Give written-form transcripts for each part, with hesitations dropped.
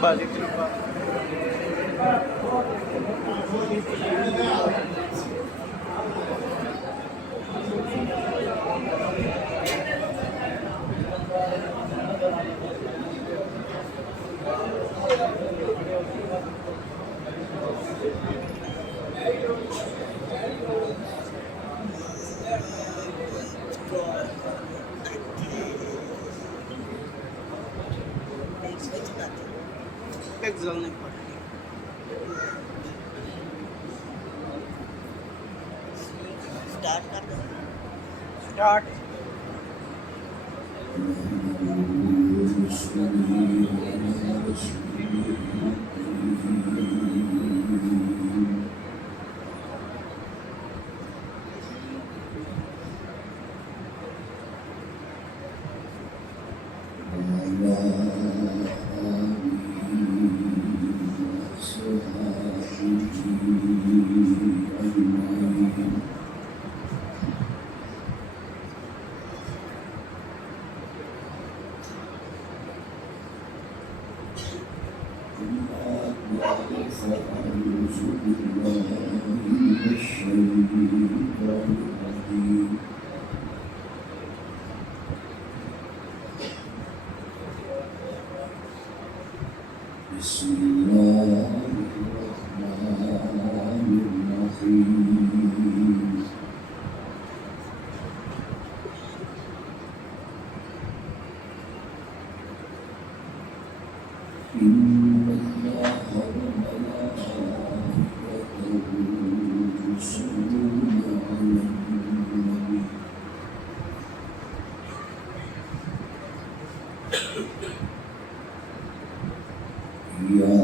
بازی تلوبا ایگزام نہیں پڑھ اسٹارٹ بسم الله الرحمن الرحيم إن الله وملائكته يصلون على النبي يا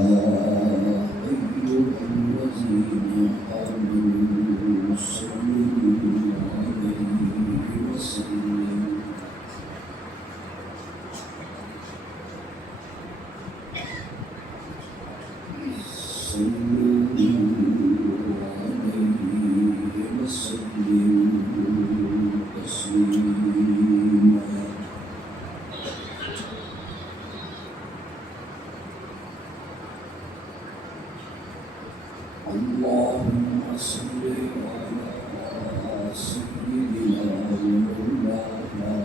أيها الذين آمنوا صلوا عليه وسلموا تسليما اللهم صل على سيدنا ومولانا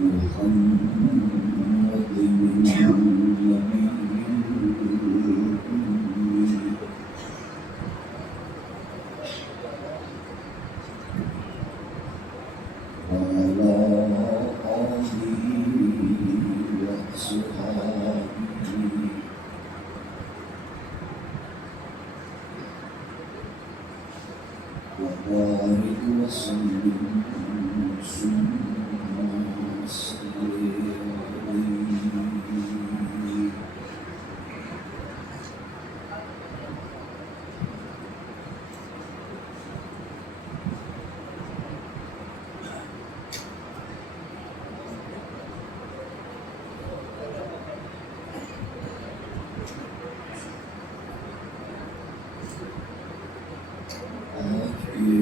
محمد النبي وعلى آله وصحبه وبارك وسلم ثم صل عليه آج کے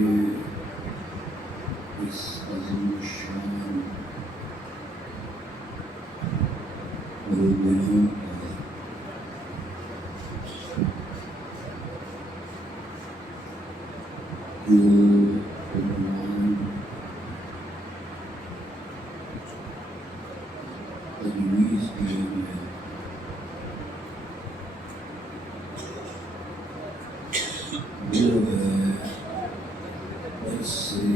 اس عظیم الشان پروگرام کا جو عنوان تجویز کیا گیا وہ ہے سے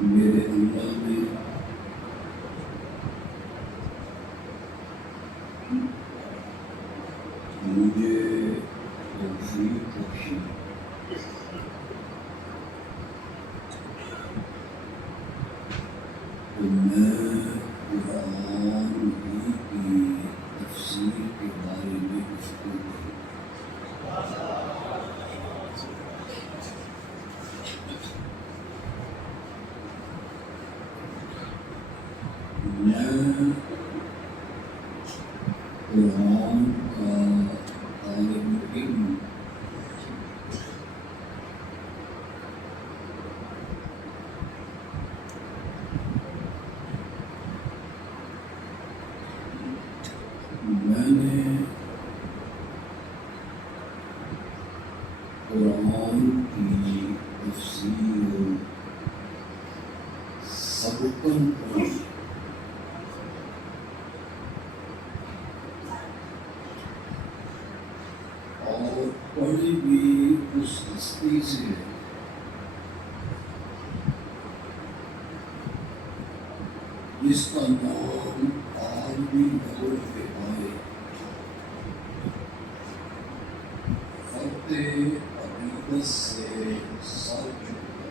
میرے اللہ نے مجھے توفیق بخشی تو میں قرآن کی تفسیر کے بارے میں گفتگو میں قرآن کا طالب علم میں نے قرآن کی تفسیر سبقاً پڑھی اور پڑھی بھی اس ہستی سے جس کا نام آج بھی نظر پہ آئے، عقیدت سے سر چکا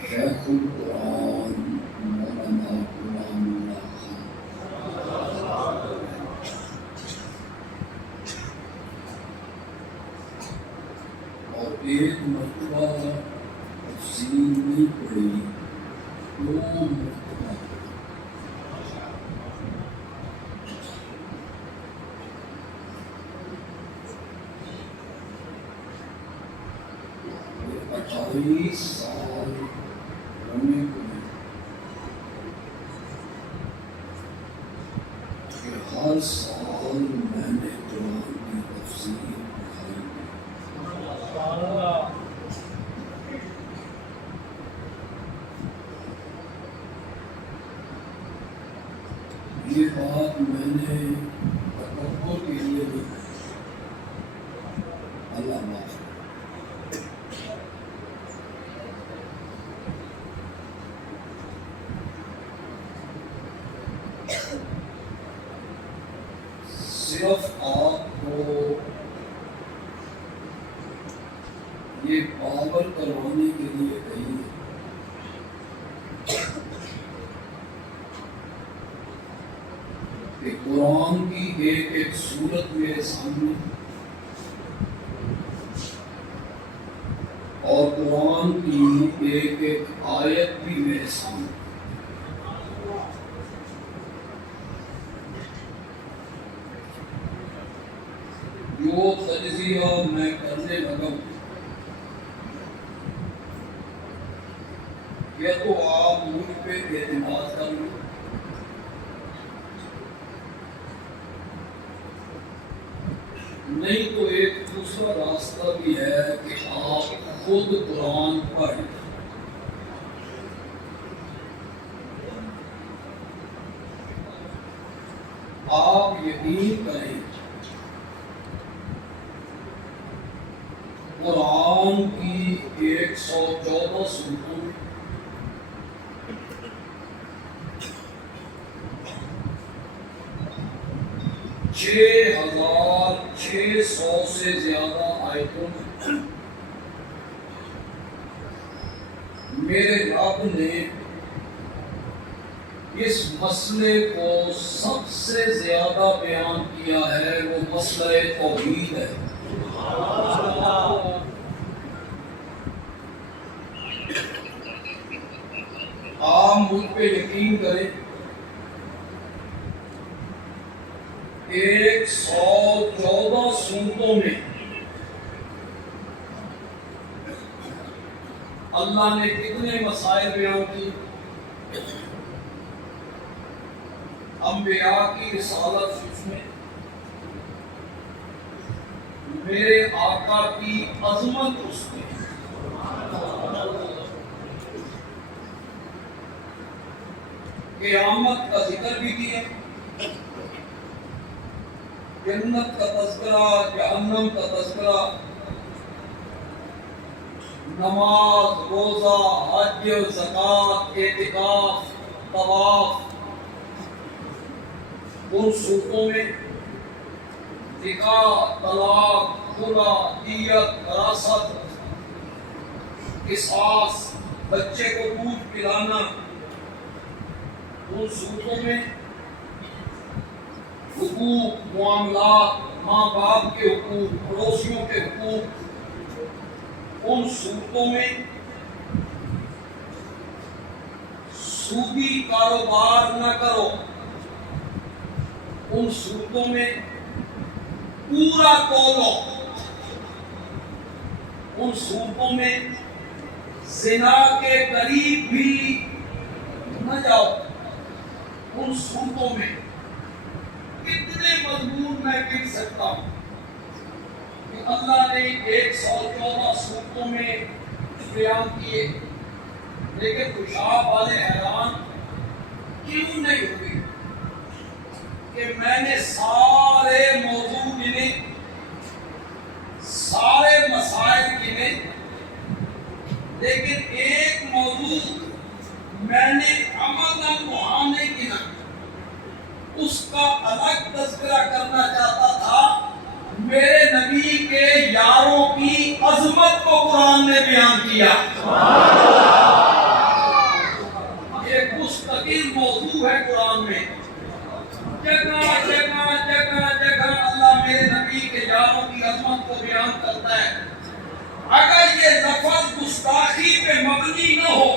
شیخ القرآن مولانا غلام خان، اور ایک مرتبہ تفسیر نہیں پڑھی، دو مرتبہ اٹھائیس سال ہونے کو کہ ہر سال میں نے قرآن کی تفسیر پڑھائی۔ یہ بات میں نے تکبر کے لیے نہیں کہی، علامہ صرف آپ کو یہ باور کروانے کے لیے کہی ہے کہ قرآن کی ایک ایک سورت میرے سامنے اور قرآن کی ایک ایک آیت بھی میرے سامنے، جو تجزیہ میں کرنے لگا یا تو آپ مجھ پہ اعتماد کر لیں نہیں تو ایک دوسرا راستہ بھی ہے کہ آپ خود قرآن پڑھیں۔ آپ یقین کریں قرآن کی 114 سورتوں میں چھ 600 سے زیادہ آیتوں میں میرے رب نے اس مسئلے کو سب سے زیادہ بیان کیا ہے، وہ مسئلہ توحید ہے۔ آپ مجھ پہ یقین کریں 114 سورتوں میں اللہ نے کتنے مسائل بیان کی؟ انبیاء کی رسالت اس میں، میرے آقا کی عظمت اس میں، قیامت کا ذکر بھی کیا، جنت کا تذکرہ، جہنم کا تذکرہ، نماز، روزہ، حج، زکوٰۃ، اعتکاف، طواف، ان صورتوں میں نکاح، طلاق، خلا، دیت، وراثت، قصاص، بچے کو دودھ پلانا، ان صورتوں میں حقوق، معاملات، ماں باپ کے حقوق، پڑوسیوں کے حقوق، ان صورتوں میں سودی کاروبار نہ کرو، ان صورتوں میں پورا تولو، ان صورتوں میں زنا کے قریب بھی نہ جاؤ، ان صورتوں میں کتنے مضمون میں گر سکتا ہوں کہ اللہ نے 114 صورتوں میں بیان کیے، لیکن خوشاب والے حیران کیوں نہیں ہوئے کہ میں نے سارے موضوع گنے، سارے مسائل گنے، لیکن ایک موضوع میں نے عملاً وہاں نہیں گنا، اس کا الگ تذکرہ کرنا چاہتا تھا۔ میرے نبی کے یاروں کی عظمت کو قرآن نے بیان کیا۔ ایک مستقل موضوع ہے قرآن میں، جگہ جگہ جگہ جگہ اللہ میرے نبی کے یاروں کی عظمت کو بیان کرتا ہے۔ اگر یہ لفظ گستاخی پہ مبنی نہ ہو،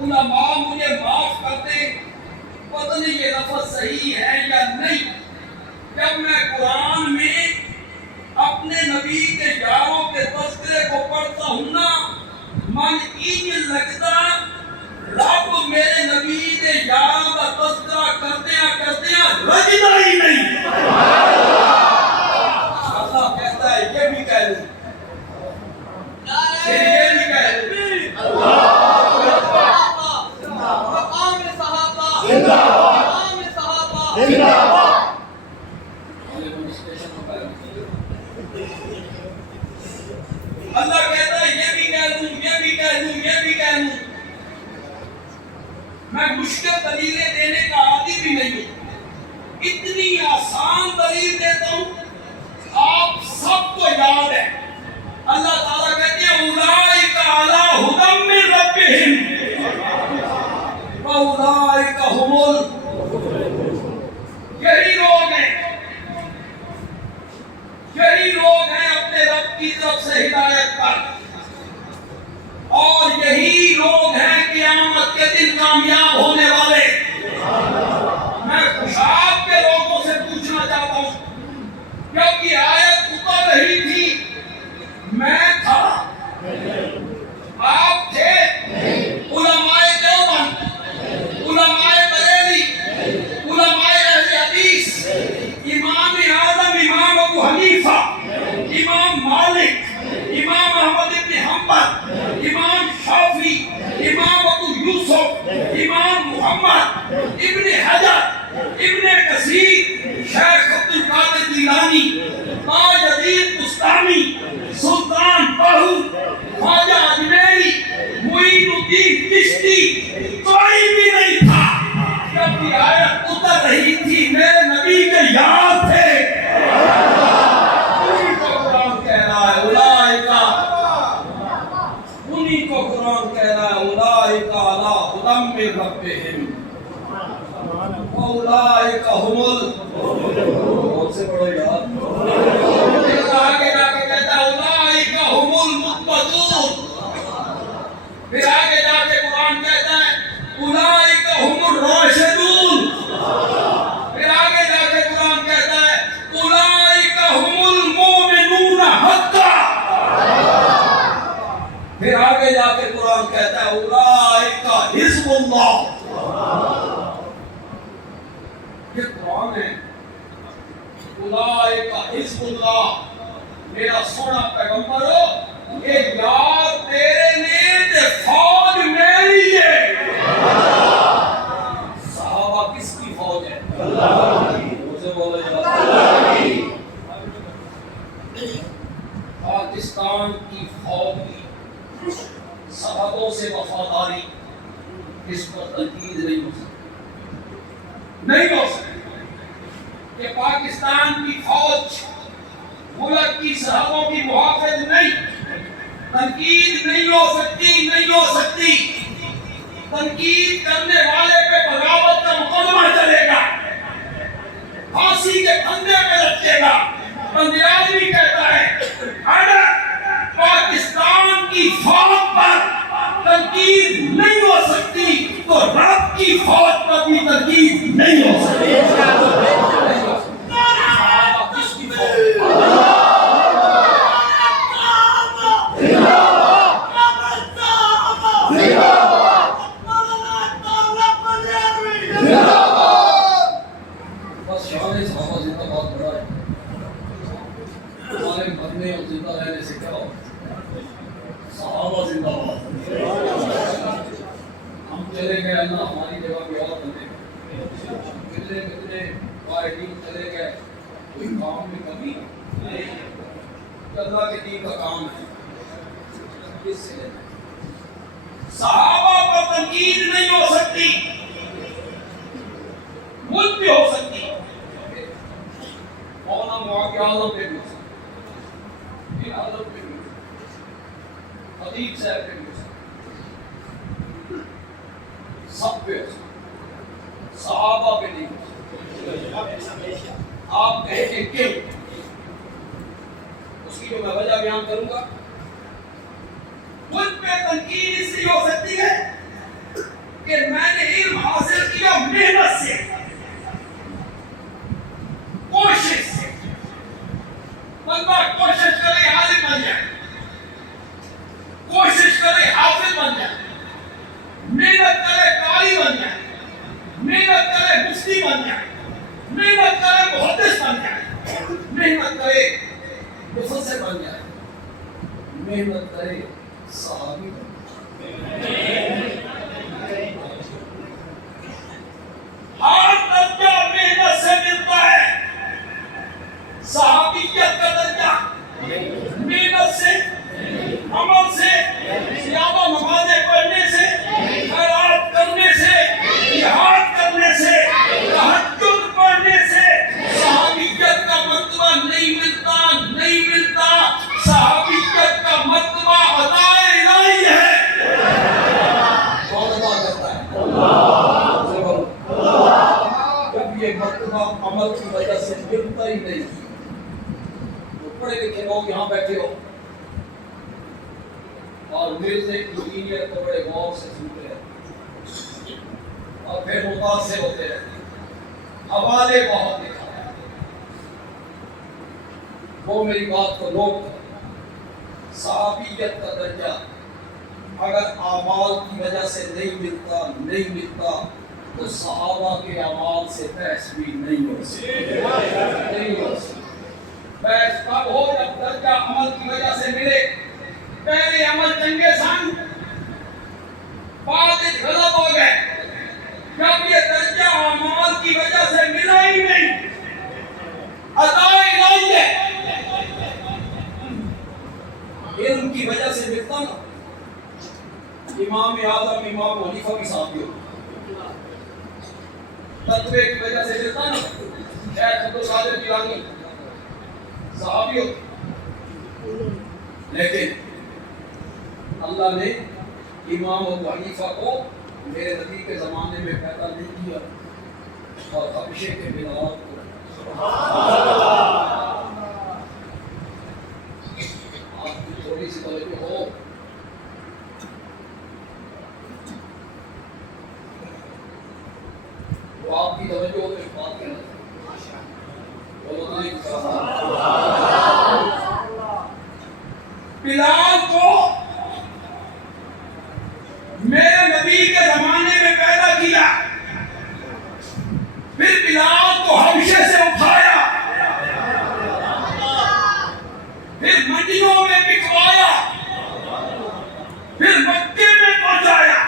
علماء مجھے معاف کرتے، پتہ نہیں یہ لفظ صحیح ہے یا نہیں، جب میں قرآن میں اپنے نبی کے یاروں کے تذکرے کو پڑھتا ہوں نا، من این لگتا رب میرے نبی کے یاروں کا تذکرہ کرتے رجنا ہی نہیں۔ اللہ کہتا ہے یہ بھی کہہ لوں، یہ بھی کہہ لوں، مقام صحابہ زندہ باد، مقام صحابہ زندہ باد۔ اللہ کہتا ہے یہ بھی کہہ لوں، یہ بھی کہہ لوں، یہ بھی کہہ لوں۔ میں مشکل دلیلیں دینے کا عادی بھی نہیں ہوں، اتنی آسان دلیل دیتا ہوں آپ سب کو یاد ہے۔ اللہ تعالیٰ کہتے ہیں اولئک علی ھدی من ربہم واولئک ھم یہی لوگ ہیں، یہی لوگ ہیں اپنے رب کی طرف سے ہدایت پر، اور یہی لوگ ہیں قیامت کے دن کامیاب ہونے والے۔ میں خوشاب کے لوگوں سے پوچھنا چاہتا ہوں، جب یہ آیت اتر رہی تھی میں تھا، آپ تھے، علماء دیوبند، علماء بریلی، علماء اہل حدیث، امام اعظم امام ابو حنیفہ، امام مالک، امام احمد بن حنبل، امام شافعی، امام ابو یوسف، امام محمد ابن حجر، ابن کثیر، شیخ عبد القادر جیلانی، تاج الدین بستانی، سلطان باہو، خواجہ اجمیری، معین الدین چشتی، کوئی بھی نہیں تھا جب یہ آیت اتر رہی تھی، میرے نبی کے یاد تھے۔ انہی کو قرآن کہہ رہا ہے اولئک، انہی کو قرآن کہہ رہا ہے اولئک علی ھدی من ربہم واولئک ھم بہت سے بڑے یاد، آگے جا کے کہتا ہے اولئک ھم المہتدون، پھر آگے جا کے قرآن کہتا ہے اولئک ھم الراشدون، پھر آگے جا کے قرآن کہتا ہے اولئک ھم المؤمنون حقا، پھر آگے جا کے قرآن کہتا ہے اولئک حزب اللہ۔ یہ قرآن ہے، اولئک حزب اللہ، میرا سونا پیغمبر ہو، یہ یاد تیرے لیے تے فوج میری ہے۔ صحابہ کس کی فوج ہے؟ اللہ کی۔ مجھے بولے اللہ کی۔ پاکستان کی فوج کی سرحدوں سے وفاداری، اس پر تنقید نہیں ہو سکتی، نہیں ہو سکتی کہ پاکستان کی فوج ملک کی سرحدوں کی محافظ نہیں، تنقید نہیں ہو سکتی، نہیں ہو سکتی۔ تنقید کرنے والے پہ بغاوت کا مقدمہ چلے گا، پھانسی کے پھندے پہ لٹکے گا۔ bandiyalvi کہتا ہے اگر پاکستان کی فوج پر تنقید نہیں ہو سکتی تو رب کی فوج پر بھی تنقید نہیں ہو سکتی. صحابہ کس کی فوج؟ بس شان صحابہ زندہ باد بڑا ہے. ہمارے مرنے اور زندہ رہنے سے کیا ہو؟ صحابہ زندہ باد. ہم چلے گئے, اللہ ہماری جگہ پہ اور بندے کتنے کتنے قائدین چلے گئے, کوئی کام میں کمی نہیں. اللہ کے دین کا کام ہے. اس سے صحابہ پر تنقید نہیں ہو سکتی, مجھ پہ ہو سکتی, مولانا معاویہ اعظم پہ بھی ہو سکتی, اعظم پہ بھی ہو سکتی, خطیب صاحب پہ بھی ہو سکتی, سب پہ ہو سکتی, صحابہ پہ نہیں ہو سکتی. آپ کہیں کہ کیوں؟ اس کی جو میں وجہ بیان کروں گا. مجھ پہ تنقید اس لیے ہو سکتی ہے کہ میں نے علم حاصل کیا محنت سے, کوشش سے. بندہ کوشش کرے عالم بن جائے, کوشش کرے حافظ بن جائے, محنت کرے قاری بن جائے, محنت کرے مفتی بن جائے, محنت کرے محدث بن جائے, محنت کرے مفسر بن جائے, محنت کرے صحابی بن جائے. ہر درجہ محنت سے ملتا ہے. صحابیت کا درجہ محنت سے, عمل سے, زیادہ نمازیں پڑھنے سے, خیرات کرنے سے, جہاد کرنے سے, تہجد پڑھنے سے صحابیت کا مرتبہ نہیں ملتا, نہیں ملتا. صحابیت کا مرتبہ عطا الہی ہے. کون عطا کرتا ہے؟ جب یہ مرتبہ عمل کی وجہ سے ملتا ہی نہیں, پڑھے لکھے لوگ یہاں بیٹھے ہو اور مرزے انجینئر کو بڑے غور سے سنتے ہیں اور پھر متاثر ہوتے ہیں. حوالے بہت لکھا ہے, وہ میری بات کو نوٹ کرو. صحابیت کا درجہ اگر اعمال کی وجہ سے نہیں ملتا تو صحابہ کے اعمال سے بحث بھی نہیں ہو سکتی. بحث کب ہو؟ جب درجہ عمل کی وجہ سے ملے. پہلے عمل چنگے سن, بعد غلط ہو گئے. جب یہ درجہ اعمال کی وجہ سے ملا ہی نہیں, عطا الہی ہے. علم کی وجہ سے ملتا نا, امام اعظم امام حنیفہ کی صحابی ہو. تقوی کی وجہ سے ملتا نا, شیخ عبدالقادر جیلانی صحابی ہو. لیکن اللہ نے امام ابو حنیفہ کو میرے نبی کے زمانے میں پیدا نہیں کیا اور حبشے کے بلاد کو. آپ کی تھوڑی سی توجہ ہو. وہ آپ کی توجہ ہو تو ایک بات کہنا بلال کو میرے نبی کے زمانے میں پیدا کیا, پھر بلال کو حبشے سے اٹھایا, پھر منڈیوں میں بکوایا, پھر مکے میں پہنچایا,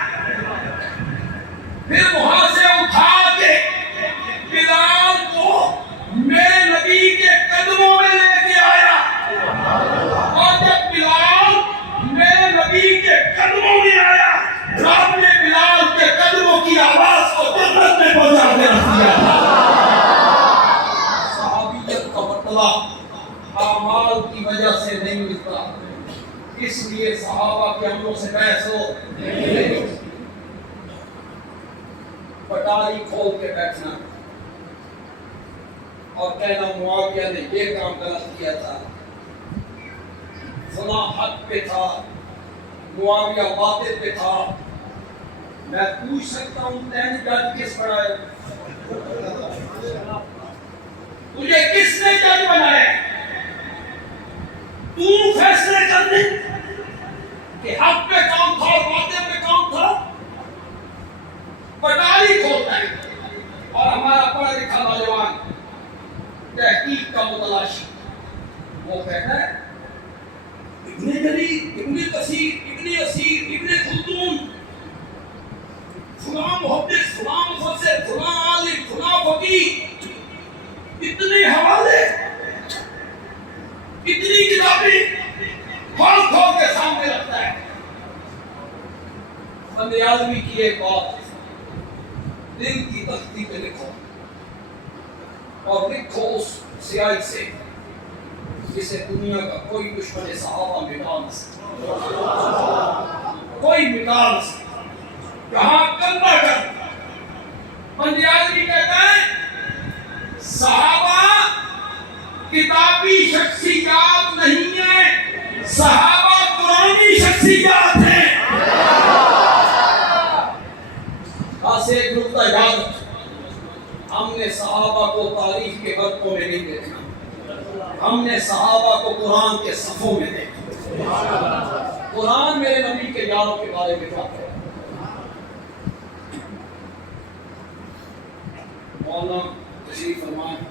پھر وہاں سے اٹھا کے بلال کو میرے نبی کے قدموں میں لے کے آیا. اور جب بلال میرے نبی کے قدموں میں آیا, رب نے بلال کے قدموں کی آواز کو جنت میں پہنچا کے رکھ دیا. صحابیت کا مرتبہ اعمال کی وجہ سے نہیں ملتا, اس لیے صحابہ کے عملوں سے بحث ہو نہیں. پٹاری کھول کے بیٹھنا اور کہنا معاویہ نے یہ کام غلط کیا تھا, فلاں حق پہ تھا, معاویہ باطل پہ تھا, میں پوچھ سکتا ہوں تین جج کس بنایا؟ تجھے کس نے جج بنایا؟ تو فیصلے کر دے کہ حق پہ کون تھا اور باطل پہ کون تھا. پٹاری کھولتا ہے اور ہمارا پڑھا لکھا نوجوان تحقیق کا متلاشی وہ کہتا ہے ابن جریر، ابن کثیر، ابن اسیر، ابن خلدون، فلاں محدث، فلاں مفسر، فلاں عالم، فلاں فقیہ، اتنے حوالے، اتنی کتابیں کھول کھول کے سامنے رکھتا ہے. بندیالوی کی ایک بات دل کی تختی پہ لکھو اور لکھو اس سیاہی سے جسے دنیا کا کوئی دشمن صحابہ مٹا نہ سکتا، کوئی مٹا نہ سکتا. کہاں کندہ کر بندیالوی کہتا ہے صحابہ کتابی شخصیات نہیں ہیں، صحابہ قرآنی شخصیات ہیں. سے ایک نقطہ یاد رکھو، ہم نے صحابہ کو تاریخ کے برقوں میں نہیں دیکھا، ہم نے صحابہ کو قرآن کے صفوں میں دیکھا. قرآن میرے نبی کے یاروں کے بارے میں کہتا ہے. مولانا تشریف فرمائیں.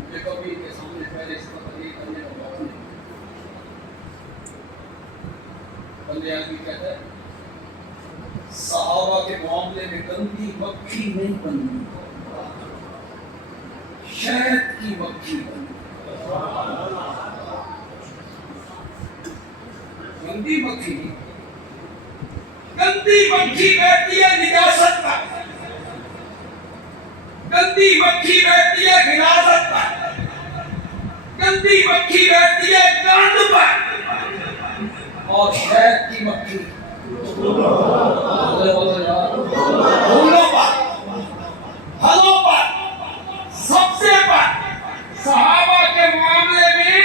مجھے کبھی کے سامنے پہلے اس کا تقریر کرنے کا موقع نہیں. بندیالوی کہتا ہے صحابہ کے معاملے میں گندی مکھی نہیں بنی، شہد کی مکھی بنی. گندی مکھی بیٹھتی ہے نجاست پر، گندی مکھی بیٹھتی ہے غلاظت پر، گندی مکھی بیٹھتی ہے گند پر، اور شہد کی مکھی پھولوں پر، پھلوں پر، سبزے پر. صحابہ کے معاملے میں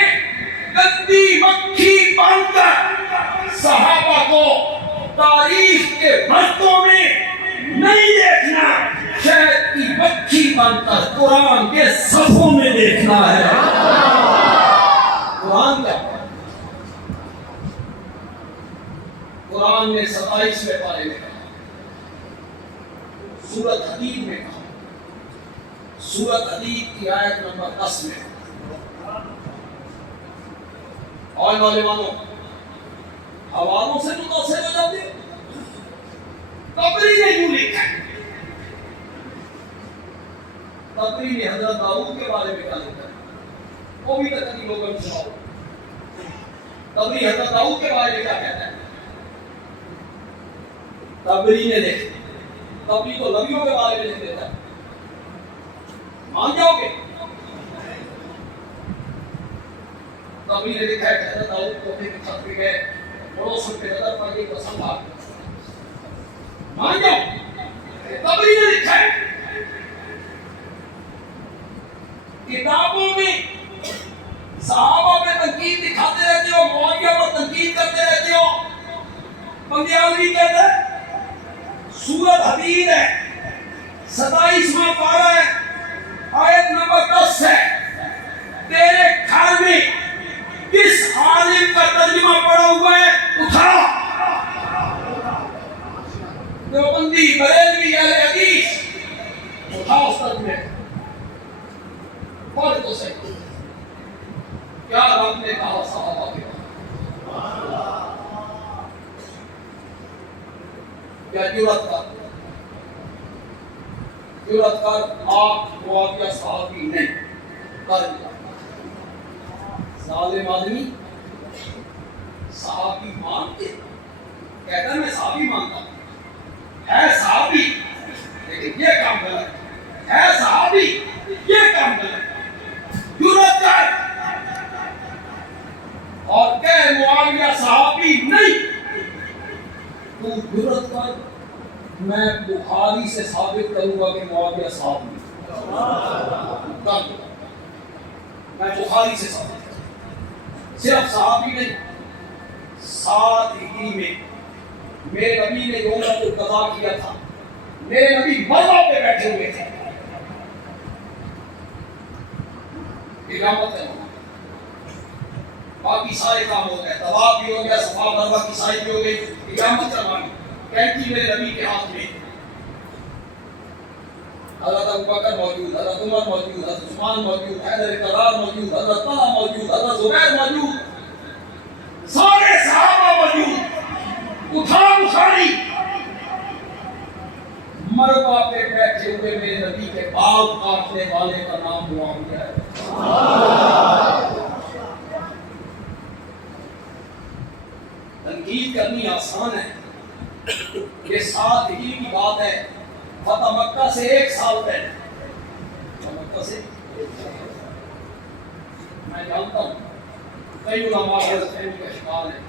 گندی مکھی بن کر صحابہ کو تاریخ کے برتوں میں نہیں دیکھنا، شہد کی مکھی بن کر قرآن کے صفوں میں دیکھنا ہے. قرآن کیا؟ قرآن نے 27ویں پارے میں کہا، سورۃ حدید میں کہا، سورۃ حدید کی آیت نمبر 10 میں. اور نوجوانوں حوالوں سے متاثر ہو جاتے ہیں. طبری نے یوں لکھا ہے، طبری نے حضرت داؤد کے بارے میں کیا لکھا ہے وہ بھی تقریباً لوگوں میں سناؤ. طبری حضرت داؤد کے بارے میں کیا کہتا ہے؟ طبری نے دیکھا، طبری تو نبیوں کے بارے میں لکھ دیتا ہے. مان جاؤ گے؟ طبری نے لکھا ہے کہ حضرت داؤد کو اپنے چھت پہ گئے، پڑوسوں پہ نظر پڑ گئی تو سنبھال. مان جاؤ؟ طبری نے لکھا ہے کتابوں میں صحابہ پہ تنقید دکھاتے رہتے ہو، معاویہ پر تنقید کرتے رہتے ہو. بندیالوی کہتا ہے سورۃ حدید ہے، 27واں پارہ ہے، آیت نمبر 10 ہے. تیرے گھر میں کس عالم کا ترجمہ پڑا ہوا ہے اٹھا. دیوبندی، بریلوی، اہل حدیث، اٹھا اس ترجمے پڑھ تو صحیح. کیا رب نے کہا صحابہ کے بارے میں؟ کیا جرأت کر آپ معاویہ صحابی نہیں کر دیا. ظالم آدمی صحابی مانتے، کہتا ہے میں صحابی مانتا ہوں، ہے صحابی لیکن یہ کام غلط ہے، صحابی یہ کام غلط. جرأت کر اور کہ معاویہ صحابی نہیں. تو جرأت کر میں بخاری سے ثابت کروں گا کہ معاویہ صحابی. میں بخاری سے ثابت کروں، صرف صحابی نہیں، ساتھ ہی میں میرے نبی نے یوم القضاء کیا تھا، میرے نبی مروا پہ بیٹھے ہوئے تھے، قیامت ہے، باقی سارے کام ہو گئے، طواف بھی ہو گیا، صفا مروا کی سعی بھی ہو گئی، قیامت کروانی، کینچی میرے نبی کے ہاتھ میں، حضرت ابوبکر موجود، حضرت عمر موجود، حضرت عثمان موجود، حیدر کرار موجود، حضرت طلحہ موجود، حضرت زبیر موجود، سارے صحابہ موجود، اٹھا بخاری مروا پہ بیٹھے ہوئے میرے نبی کے بال کاٹنے والے کا نام معاویہ ہے۔ تنقید کرنی آسان ہے، یہ 7 ہجری کی بات ہے، فتح مکہ سے 1 سال پہلے، مکہ سے میں جانتا ہوں کئی علماء غلط فہمی کا شکار ہیں،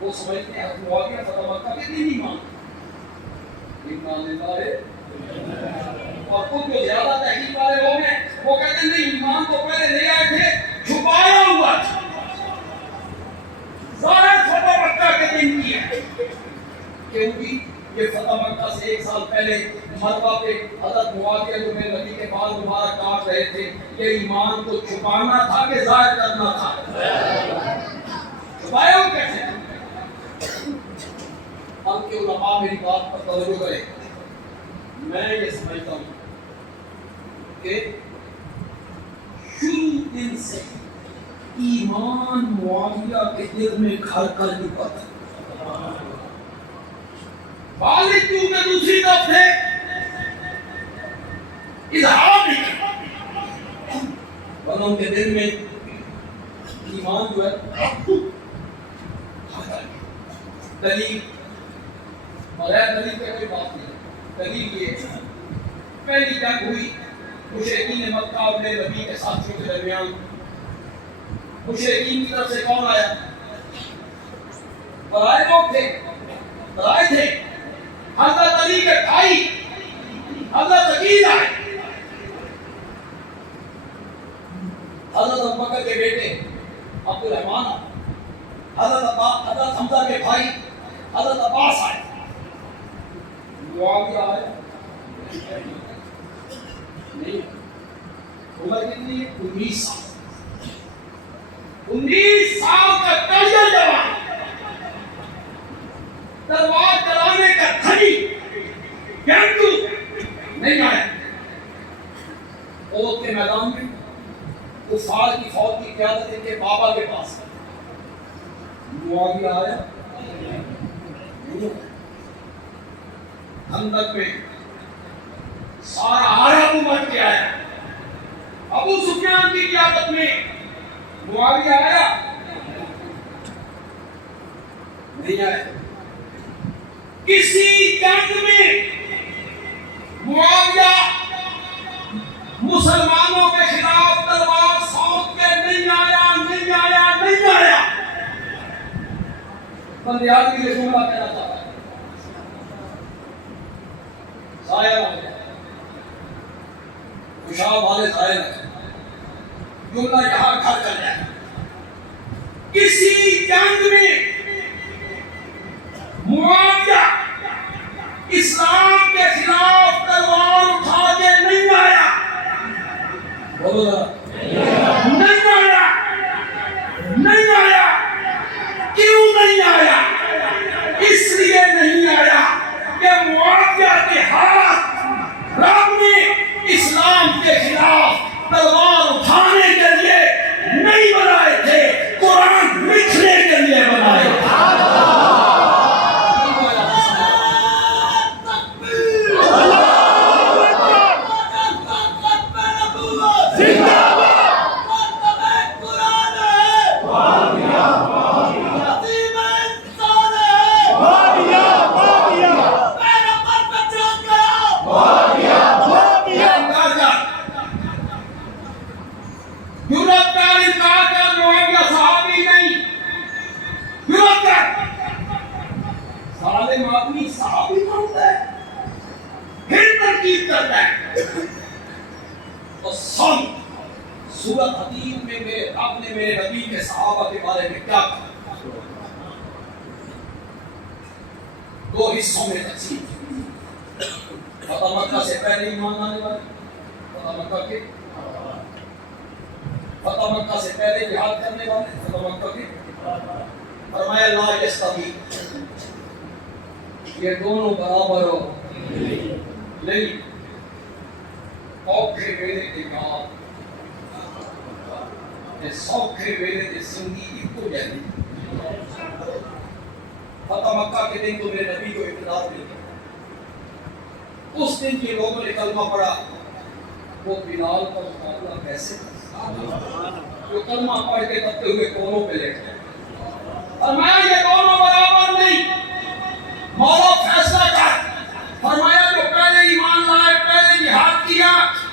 وہ سمجھتے ہیں معاویہ فتح مکہ کے دن ہی مانتے اور خود جو زیادہ تحقیق والے لوگ ہیں وہ کہتے ہیں نہیں، ایمان تو پہلے لے آئے تھے، چھپایا ہوا تھا، ظاہر فتح مکہ کے دن کی ہے، کیونکہ یہ فتح مکہ سے 1 سال پہلے مروا پہ حضرت معاویہ جو میرے نبی کے بال مبارک کاٹ رہے تھے، یہ ایمان کو چھپانا تھا کہ ظاہر کرنا تھا؟ چھپایا ہو کیسے؟ اب کے علماء میری بات پر توجہ کریں، میں یہ سمجھتا ہوں کہ شروع دن سے ایمان معاویہ کے دل میں گھر کر چکا تھا، والد کیونکہ دوسری طرف تھے، اظہار نہیں کرتا، ورنہ ان کے دل میں ایمان جو ہے دلیل بغیر دلیل کے کوئی بات نہیں، دلیل یہ ہے پہلی جنگ ہوئی مشرکین مکہ اور میرے نبی کے ساتھیوں کے درمیان، مشرکین کی طرف سے کون آیا؟ برائے لوگ تھے، برائے تھے، حضرت علی کے بھائی حضرت عقیل آئے، حضرت ابوبکر کے بیٹے عبد الرحمن آئے، حضرت حمزہ کے بھائی حضرت عباس آئے، معاویہ آئے نہیں، عمر کتنی ہے؟ 19 سال، 19 سال کا کاجل جوان، تلوار چلانے کا دھنی، گھنٹو نہیں آیا، عہد کے میدان میں کفار کی فوج کی قیادت ان کے بابا کے پاس ہے، معاویہ آیا نہیں، خندق میں سارا عرب امت کے آیا، ابو سفیان کی قیادت میں معاویہ آیا نہیں آیا، کسی جنگ میں معاویہ مسلمانوں کے خلاف تلوار سونپ کے نہیں آیا، نہیں آیا، نہیں آیا، بندیالوی کے جملہ کہنا چاہتا ہے، ضائع ہو گیا، خوشاب والے ضائع نہ کریں، جملہ یہاں گھر کر جائے، کسی جنگ میں معاویہ اسلام کے خلاف تلوار اٹھا کے نہیں آیا، بولو ذرا، نہیں آیا، نہیں آیا، کیوں نہیں آیا؟ اس لیے نہیں آیا کہ معاویہ کے ہاتھ رب نے اسلام کے خلاف تلوار اٹھانے کے لیے نہیں بنائے تھے، قرآن لکھنے کے لیے بنائے تھے۔ سورت حدید میں میرے رب نے میرے نبی کے صحابہ کے بارے میں کیا کہا؟ دو حصوں میں تقسیم. فتح مکہ سے پہلے ایمان لانے والے، فتح مکہ کے، فتح مکہ سے پہلے جہاد کرنے والے، فتح مکہ کے. فرمایا لا یستوی، یہ دونوں برابر ہو نہیں. اوکھے ویلے کے جہاد سوکھے ویلے کے سنگی ایکو جائے. فتح مکہ کے دن تو میرے نبی کو اقتدار مل گیا. اس دن کے لوگوں نے کلمہ پڑھا، وہ بلال کا مقابلہ کیسے جو کلمہ پڑھ کے تبتے ہوئے کونوں پہ لیٹ گئے. فرمایا یہ دونوں برابر نہیں، مولا فیصلہ کر. فرمایا جو پہلے ایمان لائے، پہلے جہاد کیا،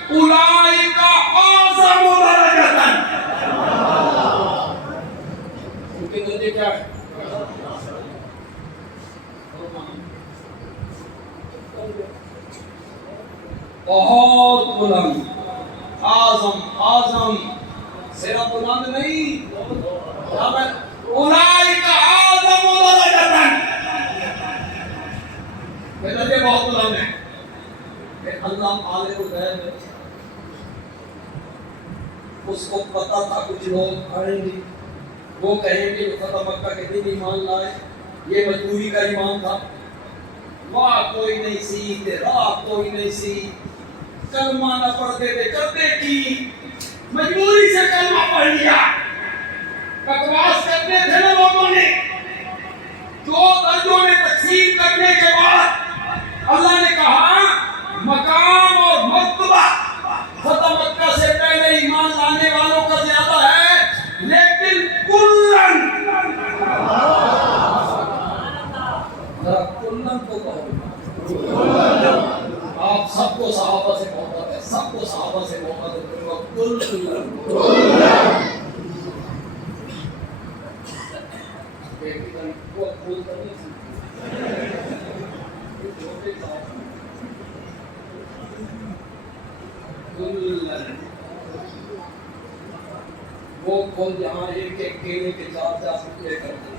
اولئک اعظم درجۃ. ان کے درجے کیا ہے؟ بہت بلند. اعظم صرف بلند نہیں، اولئک اعظم درجۃ، یہ درجے بہت بلند ہیں. کہ اللہ عالم الغیب ہے، اس کو پتا تھا کچھ لوگ آئیں گے، وہ کہیں گے جو فتح مکہ کے دن ایمان لائے یہ مجبوری کا ایمان تھا. واہ کوئی نہیں سی، راہ کوئی نہیں سی، کلمہ نہ پڑھتے تھے، کرتے کی مجبوری سے کلمہ پڑھ لیا. بکواس کرتے تھے نا لوگوں نے. دو درجوں میں تقسیم کرنے کے بعد اللہ نے کہا مقام اور مرتبہ فتح مکہ سے پہلے ایمان لانے والوں کا زیادہ ہے، لیکن کلن کو کہو. آپ سب کو صحابہ سے محبت ہے، سب کو صحابہ سے محبت ہے. کلن وہ کھول جہاں ایک ایک کیلے کے چار چار ٹکڑے کرتے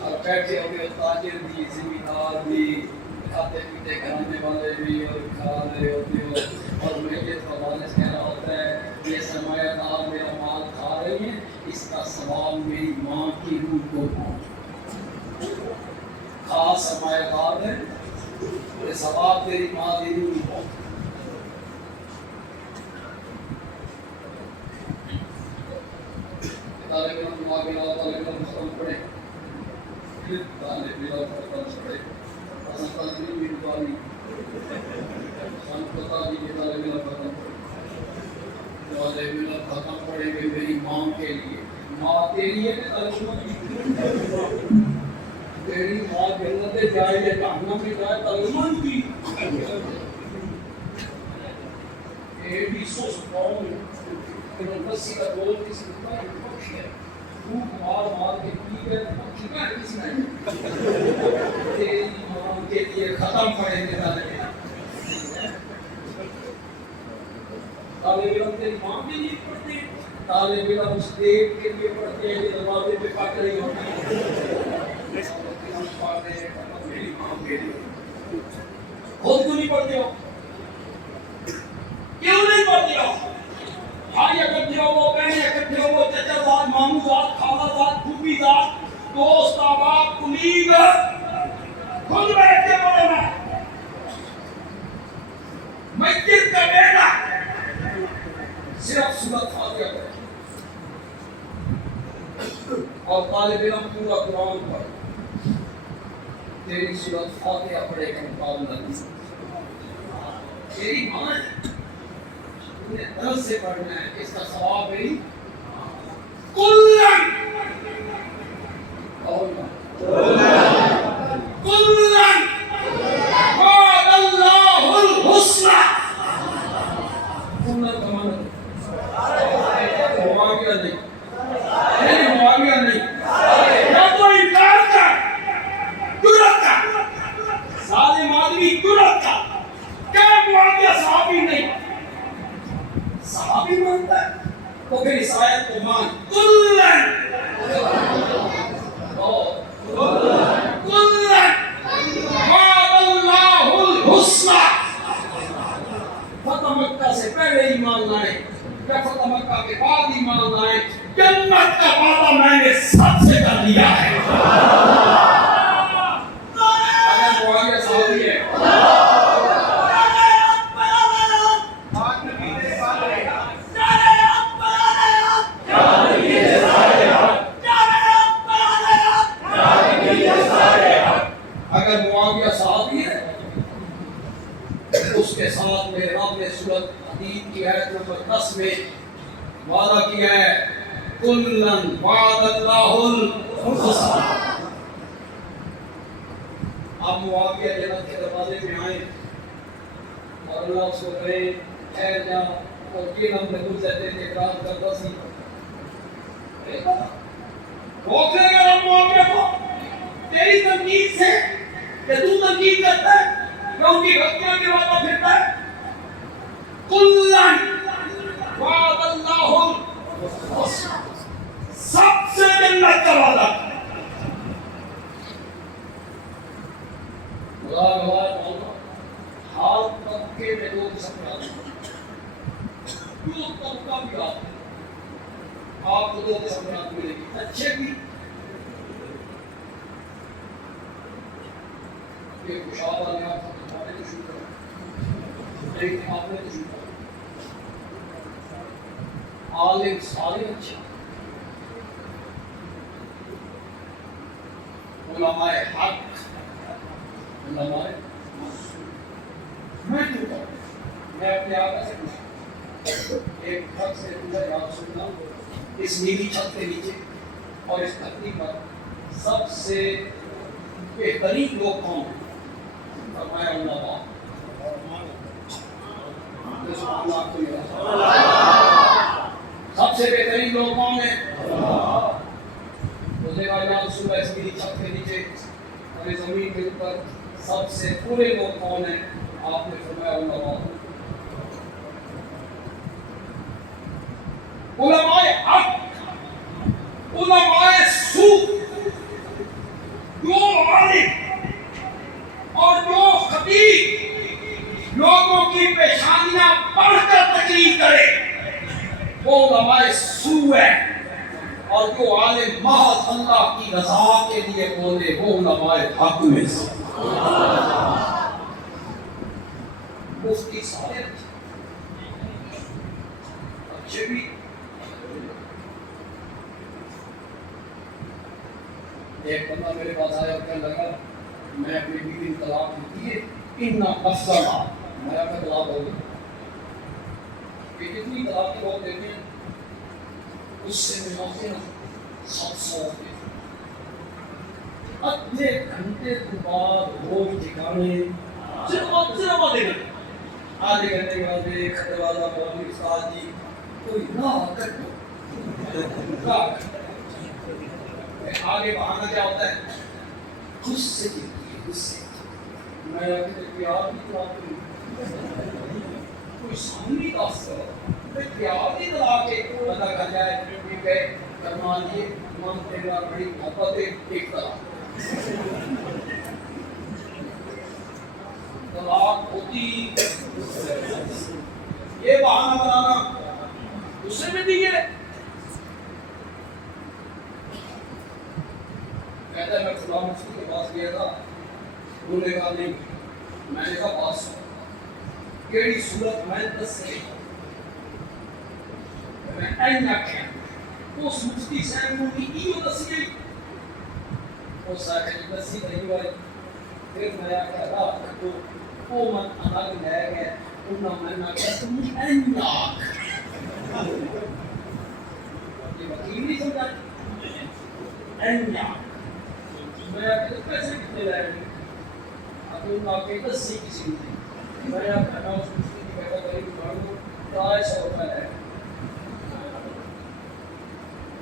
اور بیٹھے ہوئے تاجر بھی، زمیندار بھی، کھاتے پیتے گھرانے والے بھی، اور کھا رہے ہوتے ہو. اور میرے والد کہہ رہا ہوتا ہے یہ سرمایہ دار میرا مال کھا رہے ہیں، اس کا ثواب میری ماں کی روح کو خاص سرمایہ دار ہے، یہ ثواب تیری ماں کی روح کو. طالب علم دعا کے علاوہ طالب علم ختم پڑھے، طالب علم ختم پڑھے، اصل طالب علم بھی دعا نہیں، ہم بتا دیجیے طالب علم ختم پڑھے، طالب علم ختم پڑھے گے میری ماں کے لیے. ماں تیری ہے کہ طالب علم تیری ماں جنت جائے یا جہنم میں جائے طالب علم کی اے بی سو اسٹرانگ. بسی کا دور کسی کا پکش ہے، خوب مار مار کے پی گئے پکش کا کسی نہیں. تیری ماں کے لیے ختم پڑیں گے طالب علم تیری ماں کے لیے پڑھتے ہیں، طالب علم اس دیکھ کے لیے پڑھتے ہیں کہ دروازے پہ پک رہی ہوتی ہے. میری ماں کے لیے خود کیوں نہیں پڑھتے ہو؟ کیوں نہیں پڑھتے ہو؟ بھائی اکٹھے ہو، وہ بہن اکٹھے ہو، وہ چچا زاد، ماموں زاد، خالہ زاد، پھوپھی زاد، دوست احباب کلیگ خود بیٹھ کے پڑھنا. مسجد کا بیٹا صرف سورۃ فاتحہ پڑھے اور طالب علم پورا قرآن پڑھے. تیری سورۃ فاتحہ پڑھے کا مقابلہ نہیں. تیری ماں نے دل سے پڑھنا ہے، اس کا ثواب نہیں. کلن کلن وعد اللہ الحسنى. کلن کا معنی معاویہ نہیں، معاویہ نہیں. یا تو انکار کر، جرأت کر، ظالم آدمی جرأت کر کہ معاویہ صحابی نہیں. صحابی مانتا ہے تو پھر اس آیت کو مان. کلن اگر معاویہ صحابی ہے اس کے ساتھ میرے رب نے سورۃ حدید کی آیت نمبر 10 میں وعدہ کیا ہے کلن وعد اللہ الحسنى. اب معاویہ جنت کے دروازے میں آئے اور اللہ اس کو کہے ٹھہر جا اور یہ ہم نے کچھ دیتے تھے اقرار کرتا سی روک لے گا رب معاویہ کو تیری تنقید سے کہ تو تنقید کرتا ہے یا ان کی غلطیوں کے بعد پھرتا ہے. کلن وعد اللہ الحسنى سب سے جنت کا وعدہ. حال طبقے میں دو قسم کے آدمی جو طبقہ بھی آتے ہیں آپ کو دو قسم کے آدمی ملے گی اچھے بھی. یہ خوشاب والے آپ نے تو شروع کرا لیکن آپ نے تو شروع کرا عالم صالح اچھا علماء حق علماء میں کیوں کروں میں اپنے آقا سے پوچھا ایک شخص سے پوچھا یا رسول اللہ اس نیلی چھت کے نیچے اور اس دھرتی پر سب سے بہترین لوگ کون ہیں؟ فرمایا علماء. سب سے بہترین لوگ کون ہیں؟ اس نے کہا یا رسول اللہ اس نیلی چھت کے نیچے اور اس زمین کے اوپر سب سے پورے لوگ کون ہیں؟ آپ نے فرمایا علماء. علماء حق علماء سو جو عالم اور جو خطیب لوگوں کی پیشانیاں پڑھ کر تقریر کرے وہ علماء سو ہے اور جو عالم محض اللہ کی رضا کے لیے بولے وہ علماء حق میں سے. مفتی سارے اچھے بھی ایک بندہ میرے پاس آیا اور کہنے لگا میں اپنی بیوی کو طلاق دیتی ہے اتنا افسانہ میں اپنا طلاق ہو گیا کہ کتنی طلاق کے لوگ دیتے ہیں اس سے ملاتے ہیں 700 ادھے گھنٹے کے بعد روز ٹھکانے صرف آدھے گھنٹے کے بعد میرے خطے والا مولوی استاد جی کوئی نہ کر دو آگے بہانا کیا ہوتا ہے غصے کی غصے میں پیار کی طلاق کوئی سامنے داس کرو میں پیار کی طلاق کے پتہ کر جائے ٹھیک ہے کرمان یہ من تیرا بڑی محبت ہے ایک طلاق طلاق ہوتی یہ بہانہ بنانا غصے میں دیے کہتا ہے میں خدا مفتی کے پاس گیا تھا انہوں نے کہا نہیں میں نے کہا پاس کیڑی صورت میں دس سے میں اینیا کیا اس مفتی صاحب کو نہیں دسی گئی اس صاحب نے دسی نہیں ہوئی پھر میں آخیا رات کو وہ من الگ لے گئے انہوں نے آخیا تم اینیا یہ وکیل نہیں سمجھا اینیا میں آپ کے پیسے کتنے لائے گے اب ان آپ کے دسی کسی نے میں آپ کا نام سوچتی کہ کہتا قریب مانگو 250 روپے لائے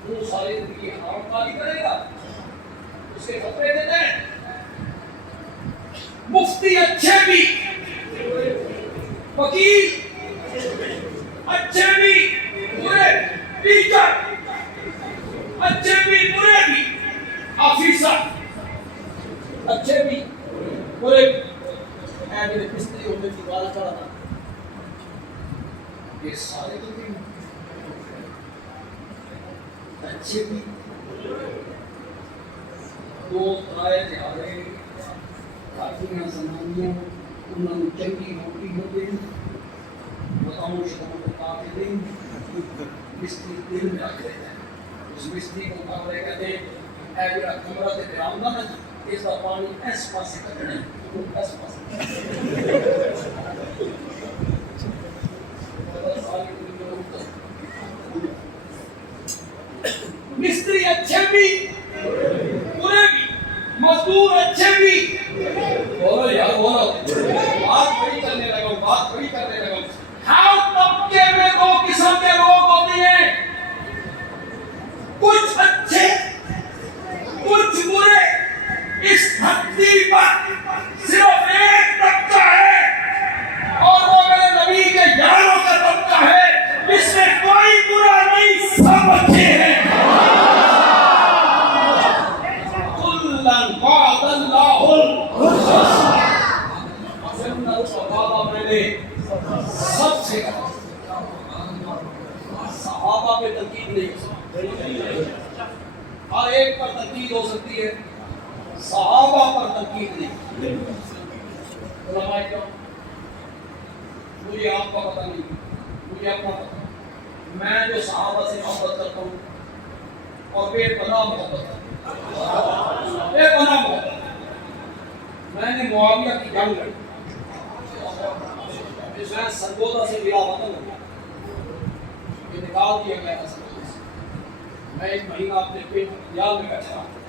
وہ ساری زندگی حرام کاری کرے گا اس کے خطرے دیتے ہیں. مفتی اچھے بھی وکیل اچھے بھی برے ٹیچر اچھے بھی برے بھی آفیسر اچھے بھی برے میرے مستری ہونے کی بات کر رہا تھا یہ سارے تو بھی اچھے بھی دو آئے جہارے کافیاں زمانیاں انہوں نے چنگی روٹی ہو دیں بتاؤں شکم کو پا کے دیں مستری دل میں رکھ لیتے ہیں اس مستری کو پا رہے کہتے ہیں اے میرا کمرہ سے بیرام نہ اس کا پانی اس پاس کٹنا اس پاس مستری اچھے بھی برے بھی مزدور اچھے بھی بولو یار بولو بات بڑی کرنے لگا ہر طبقے میں دو قسم کے لوگ ہوتے ہیں کچھ اچھے کچھ برے اس دھرتی پر صرف ایک طبقہ ہے اور وہ میرے نبی کے یاروں کا طبقہ ہے اس میں کوئی برا نہیں سب اچھے ہیں کلن وعد اللہ الحسنى جنت کا وعدہ میں نے سب سے صحابہ پہ تنقید نہیں ہر ایک پر تنقید ہو سکتی ہے صحابہ پر تنقید نہیں علماء کرام مجھے آپ کا پتہ نہیں مجھے اپنا پتہ میں جو صحابہ سے محبت کرتا ہوں اور بے پناہ محبت کرتا ہوں بے پناہ محبت میں نے معاویہ کی جنگ لڑی میں سرگودا سے ملا وطن ہوں یہ نکال دیا گیا تھا میں ایک مہینہ اپنے پیٹ یاد میں بیٹھا رہا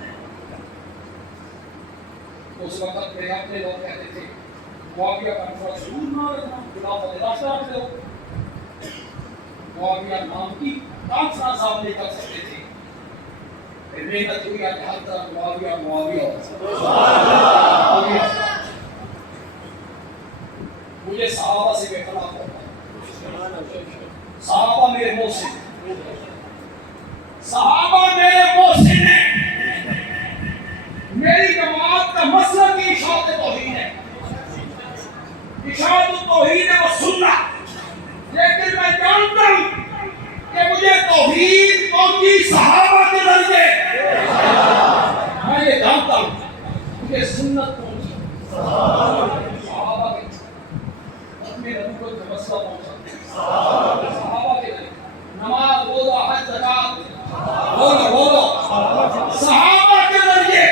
اس وقت میرے اپنے لوگ کہتے تھے معاویہ کا نام ضرور نہ رکھنا خلافت راشدہ رکھ دو معاویہ نام کی کانفرنس آپ نہیں کر سکتے تھے پھر محنت ہوئی آج ہر طرح معاویہ معاویہ مجھے صحابہ سے بے پناہ ہوتا ہے صحابہ میرے محسن صحابہ میرے محسن ہیں میری جماعت کا مسلک کی اشاعت توحید ہے اشاعت توحید ہے وہ سننا لیکن میں جانتا ہوں کہ مجھے توحید پہنچی صحابہ کے ذریعے میں یہ جانتا ہوں مجھے سنت پہنچی صحابہ کے اپنے رب کو مسئلہ پہنچا صحابہ کے ذریعے نماز روزہ حج زکات بولو صحابہ کے ذریعے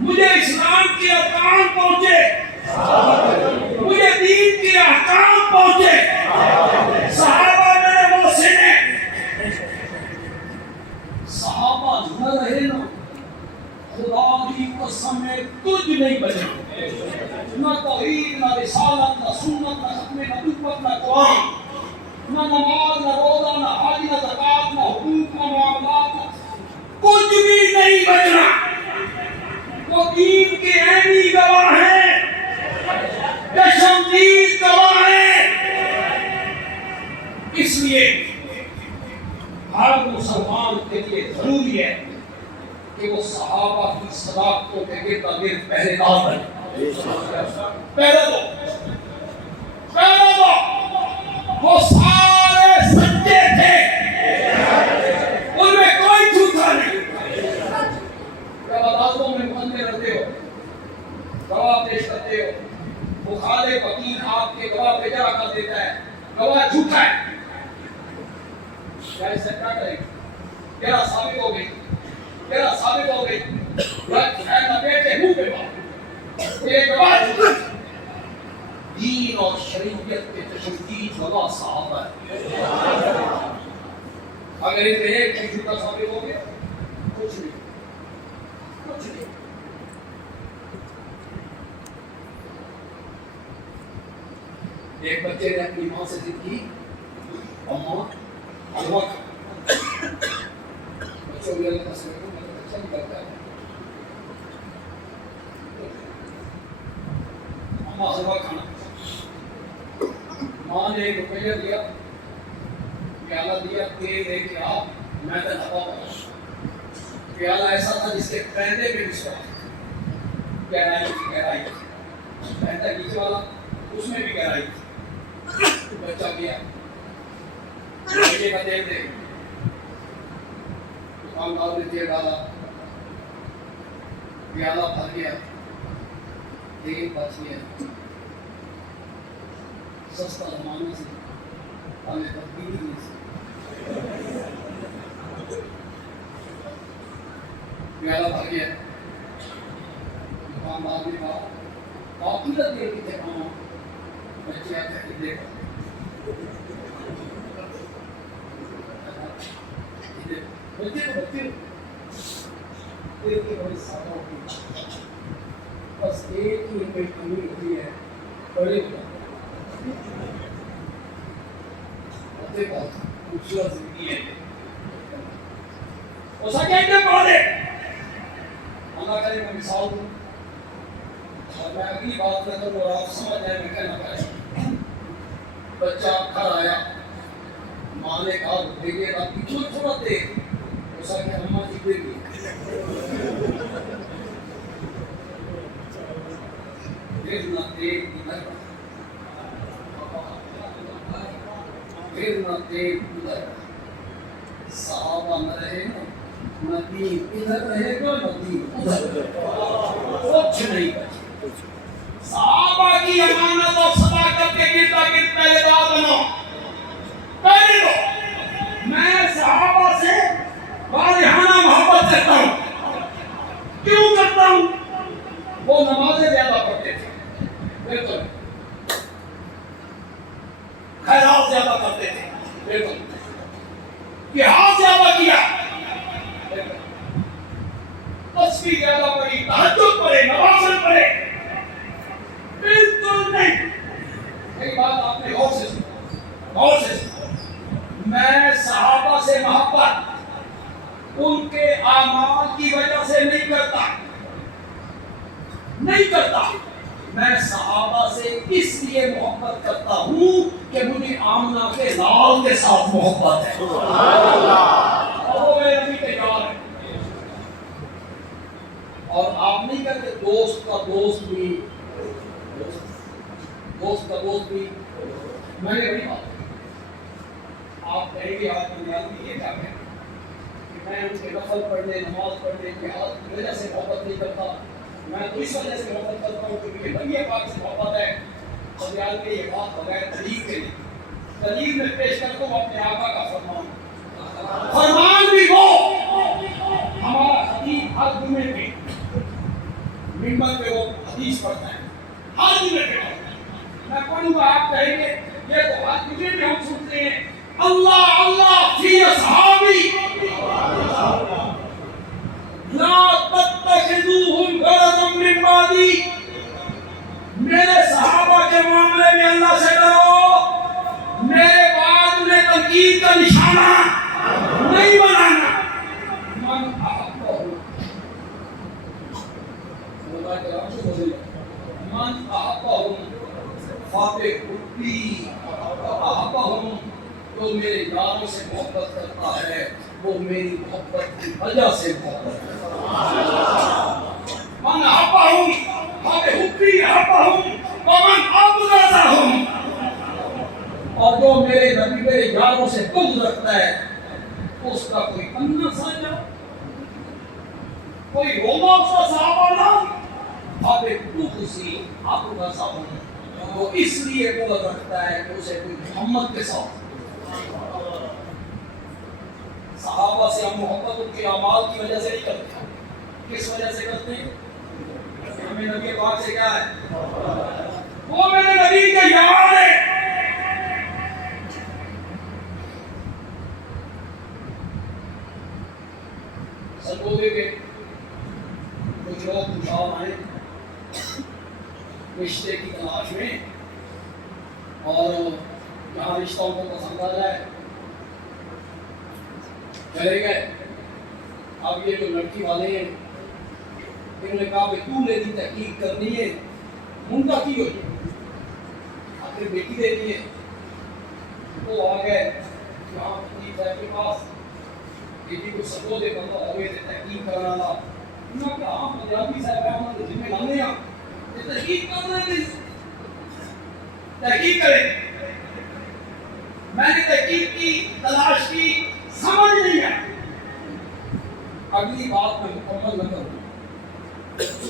مجھے اسلام کے ارکان پہنچے مجھے دین کے احکام پہنچے صحابہ میرے محسن ہیں صحابہ نہ رہے نا خدا کی قسم میں کچھ نہیں بچے نہ توحید نہ رسالت نہ سنت نہ ختم نبوت نہ قرآن نہ نماز نہ روزہ نہ حج نہ زکات نہ حقوق نہ معاملات کچھ بھی نہیں بچنا وہ دین کے عینی گواہ ہیں کشمدید گواہ ہیں اس لیے ہر مسلمان کے لیے ضروری ہے کہ وہ صحابہ کی صداقتوں کے گرد گرد پہرے دار بنے پہرے دو وہ سارے سچے تھے ان میں کوئی جھوٹا نہیں جب عدالتوں میں مقدمے رہتے ہو گواہ پیش کرتے ہو مخالف وکیل آپ کے گواہ پہ جرا کر دیتا ہے گواہ جھوٹا ہے کیا اس سے کیا کرے تیرا ثابت ہو گئی بیٹے منہ پہ بات یہ گواہ جھوٹا دین اور شریعت کے تشدید والا صحابہ ہے اگر ان میں ایک چیز جھوٹا ثابت ہو گیا کچھ نہیں ایک بچے نے اپنی ماں سے ضد کی اماں حلوہ بچوں کو اللہ سے اچھا نہیں کرتا ہے اماں حلوہ کھانا ماں نے ایک روپیہ دیا پیالہ دیا تیل لے کے آ میں نے دھپا پڑا پیالہ ایسا تھا جس کے پہنے میں بھی گہرائی پہنتا نیچے والا اس میں بھی گہرائی تھی بچہ گیا بچے کا تیل دے دکاندار نے تیل ڈالا پیالہ بھر گیا تیل بچ گیا سستا زمانے سے ہمیں تبدیلی نہیں سے پیالہ بھر گیا. دکاندار نے کہا باقی تک دیر کتنے کھانا. بچے آتے ہیں کتنے بچے تو بچے دیر کے بڑی سادہ ہوتی ہے. بس ایک ہی ان میں کمی ہوتی ہے بڑے بچے بہت خوبصورت زندگی ہے. ایسا کہتے پڑھ دے اللہ کرے میں مثال دوں اور میں اگلی بات میں کروں اور آپ سمجھ جائیں میں کہنا پڑے. بچہ گھر آیا ماں نے کہا بھیجے گا پیچھو تھوڑا دے. ایسا کہ اماں جی دے گی پھر نہ دیکھ ادھر پھر نہ دیکھ ادھر. صحابہ نہ رہے نہ دین ادھر رہے گا نہ دین ادھر. کچھ نہیں بچے. صحابہ کی امانت اور صداقت کے گرد گرد پہلے دار بنو. پہلے لو میں صحابہ سے واضحانہ محبت کرتا ہوں. کیوں کرتا ہوں؟ وہ نمازیں زیادہ پڑھتے تھے بالکل. خیرات زیادہ کرتے تھے بالکل. جہاد زیادہ کیا تسبیح زیادہ پڑھی تہجد پڑھے نوافل پڑھے بالکل نہیں. ایک بات آپ نے غور سے سنو. میں صحابہ سے محبت ان کے اعمال کی وجہ سے نہیں کرتا. میں صحابہ سے اس لیے محبت کرتا ہوں کہ مجھے آمنہ کے لال کے ساتھ محبت ہے. اور وہ میرے نبی کے یار ہے. اور آپ نہیں کہتے دوست کا دوست بھی میں نے بڑی بات آپ کہیں گے آپ بنیادی یہ کیا کہیں کہ میں ان کے نفل پڑھنے نماز پڑھنے جہاد کی وجہ سے محبت نہیں کرتا. میں تو اس وجہ سے محبت کرتا ہوں کہ مجھے نبی پاک سے محبت ہے. اور یاد میں یہ بات بغیر دلیل کے نہیں. دلیل میں پیش کرتا ہوں اپنے آقا کا فرمان بھی وہ ہمارا خطیب ہر جمعے پہ منبر پہ وہ حدیث پڑھتا ہے ہر جمعے پہ. میں پڑھوں گا آپ کہیں گے یہ تو ہر جمعے پہ ہم سنتے ہیں اللہ اللہ فی اصحابی لا تتخذوهم غرضا من بعدی. میرے صحابہ کے معاملے میں اللہ سے ڈرو. میرے بعد انہیں تنقید کا نشانہ نہیں بنانا. من احبهم فاتح حبی احبهم جو میرے یاروں سے محبت کرتا ہے وہ میری محبت کی وجہ سے محبت کرتا ہے. من احبهم فاتح حبی احبهم ومن ابغضهم. اور جو میرے نبی میرے یاروں سے بغض رکھتا ہے اس کا کوئی انا سانجا کوئی روما اس کا صحابہ نام فاتح حبی ابغضهم. وہ اس لیے بغض رکھتا ہے کہ اسے کوئی محمد کے ساتھ. صحابہ سے ہم محبت ان کے اعمال کی وجہ سے نہیں کرتے. کس وجہ سے کرتے ہیں؟ ہمیں نبی پاک سے کیا ہے؟ وہ میرے نبی کے یار ہے. سرگودے کے کچھ لوگ خوشاب آئے رشتے کی تلاش میں اور جہاں رشتوں کو پسند آ جائے چلے گئے. اب یہ جو لڑکی والے ہیں انہوں نے کہا کہ تو میری تحقیق کرنی ہے منڈا کی ہو جائے آخر بیٹی دے دی ہے. وہ آ گئے جہاں صاحب کے پاس بیٹی کو سرگودے بندہ ہو گئے تھے تحقیق کرنا تھا. انہوں نے کہا آپ پنجابی صاحب جن میں لانے ہیں تحقیق کرنا نہیں تحقیق کریں. میں نے تحقیق کی تلاش کی سمجھ نہیں آئی. اگلی بات میں مکمل نہ کروں